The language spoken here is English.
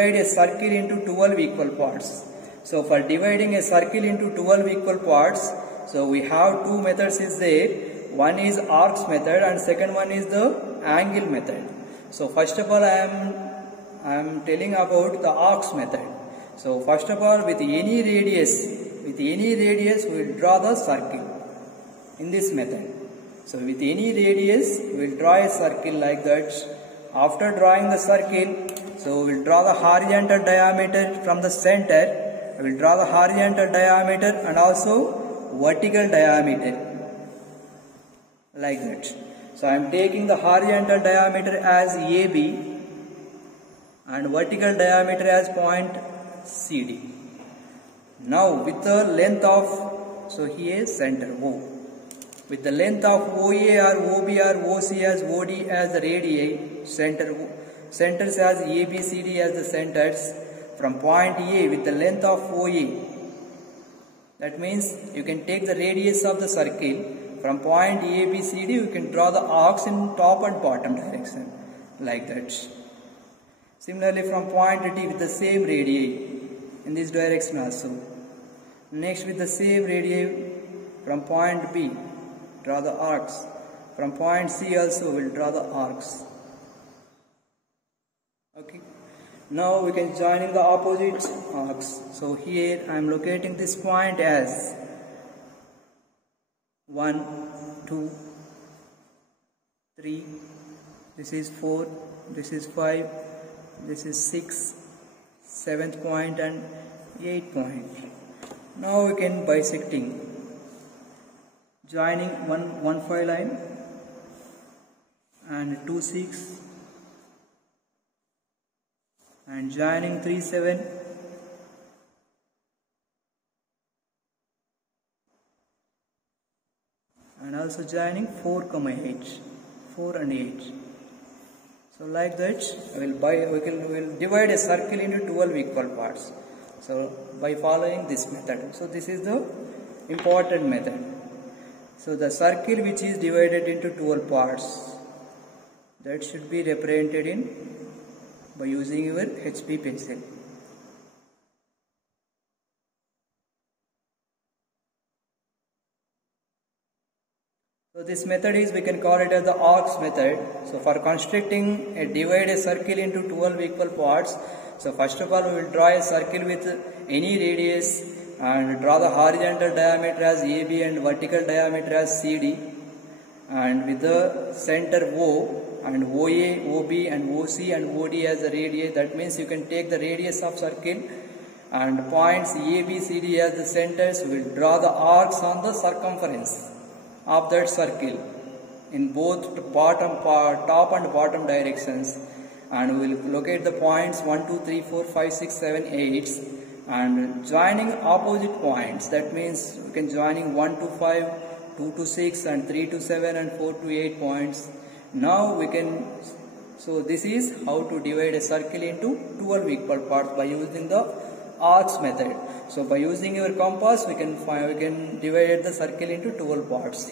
divide a circle into 12 equal parts. So for dividing a circle into 12 equal parts, so we have two methods is there. One is arcs method and second one is the angle method. So first of all I am telling about the arcs method. So first of all, with any radius we will draw the circle in this method. So with any radius we will draw a circle like that. After drawing the circle, so we will draw the horizontal diameter from the center. We will draw the horizontal diameter and also vertical diameter like that. So I am taking the horizontal diameter as AB and vertical diameter as point CD. Now with the length of, so here center O, with the length of OA or OB or OC as OD as the radii, centers as ABCD as the centers, from point A with the length of OA. That means you can take the radius of the circle. From point ABCD you can draw the arcs in top and bottom direction like that. Similarly from point D with the same radii in this direction also. Next with the same radii from point B, draw the arcs. From point C also we will draw the arcs. Okay. Now we can join in the opposite arcs. So here I am locating this point as 1, 2, 3, this is 4, this is 5, this is 6, 7th point and 8th point. Now we can bisecting, joining 1 5 line and 2 6 and joining 3 7 and also joining 4 and 8. So like that we will divide a circle into 12 equal parts. So by following this method. So this is the important method. So the circle which is divided into 12 parts, that should be represented in by using your HB pencil. So this method is, we can call it as the arcs method. So for constructing divide a circle into 12 equal parts, so first of all we will draw a circle with any radius and draw the horizontal diameter as AB and vertical diameter as CD, and with the center O and OA, OB and OC and OD as the radii. That means you can take the radius of circle and points A, B, C, D as the centers. We will draw the arcs on the circumference of that circle in both top and bottom directions, and we will locate the points 1, 2, 3, 4, 5, 6, 7, 8 and joining opposite points. That means we can joining 1 to 5, 2 to 6 and 3 to 7 and 4 to 8 points. Now we can, so this is how to divide a circle into 12 equal parts by using the arcs method. So by using your compass we can divide the circle into 12 parts.